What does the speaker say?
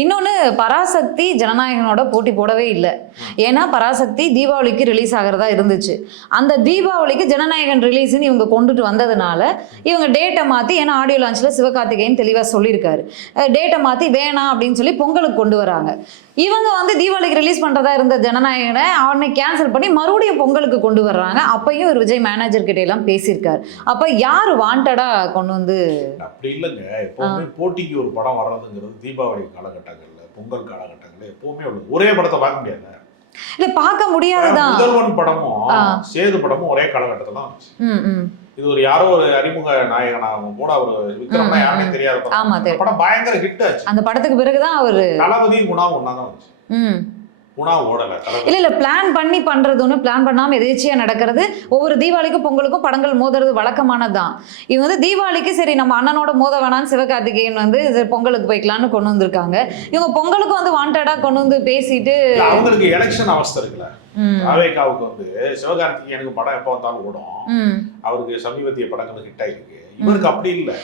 இன்னொன்னு பராசக்தி ஜனநாயகனோட போட்டி போடவே இல்லை. ஏன்னா பராசக்தி தீபாவளிக்கு ரிலீஸ் ஆகிறதா இருந்துச்சு. அந்த தீபாவளிக்கு ஜனநாயகன் ரிலீஸ்ன்னு இவங்க கொண்டுட்டு வந்ததுனால இவங்க டேட்டை மாற்றி, ஏன்னா ஆடியோ லான்ச்சில் சிவகார்த்திகேயன் தெளிவாக சொல்லியிருக்காரு, டேட்டை மாற்றி வேணாம் அப்படின்னு சொல்லி பொங்கலுக்கு கொண்டு வராங்க. இவங்க வந்து தீபாவளிக்கு ரிலீஸ் பண்ணுறதா இருந்த ஜனநாயகனை அவனை கேன்சல் பண்ணி மறுபடியும் பொங்கலுக்கு கொண்டு வர்றாங்க. அப்பையும் ஒரு விஜய் மேனேஜர் கிட்ட எல்லாம் பேசியிருக்காரு. அப்போ யார் வாண்டடா கொண்டு வந்து அப்படி இல்லைங்க. எப்பவுமே போட்டிக்கு ஒரு படம் வர்றதுங்கிறது தீபாவளி காலகட்டங்கள்ல, பொங்கல் காலகட்டங்கள்ல எப்பவுமே ஒரே படத்தை பார்க்க முடியாது. இல்ல பார்க்க முடியாதுதான். முதல்வன் படமும் சேது படமும் ஒரே காலகட்டத்தில் தான் வந்துச்சு. இது ஒரு யாரோ ஒரு அறிமுக நாயகனாகவும் கூட ஒரு விக்ரம்னா யாருமே தெரியாத படம் பயங்கர ஹிட் ஆச்சு. அந்த படத்துக்கு பிறகுதான் அவரு தளபதியும் குணாவும் ஒன்னாதான் வந்துச்சு. குணா ஓடல. இல்ல பிளான் பண்ணி பண்றது ஒண்ணு, பிளான் பண்ணாம எதேச்சியா நடக்கிறது. ஒவ்வொரு தீபாவளிக்கும் பொங்கலுக்கும் படங்கள் மோதுறது வழக்கமானதுதான். இவங்க வந்து தீபாவளிக்கு சரி நம்ம அண்ணனோட மோத வேணான்னு சிவகார்த்திகேயன் வந்து பொங்கலுக்கு போய்க்கலான்னு கொண்டு வந்திருக்காங்க. இவங்க பொங்கலுக்கு வந்து வாண்டடா கொண்டு வந்து பேசிட்டு அவங்களுக்கு எலெக்ஷன் அவஸ்தை இருக்குல்ல. அவேகாவுக்கு வந்து சிவகார்த்திகேயனுக்கு படம் எப்போ வந்தாலும் ஓடும். அவருக்கு சமீபத்திய படங்கள் ஹிட் ஆயிருக்கு. இவருக்கு அப்படி இல்லை.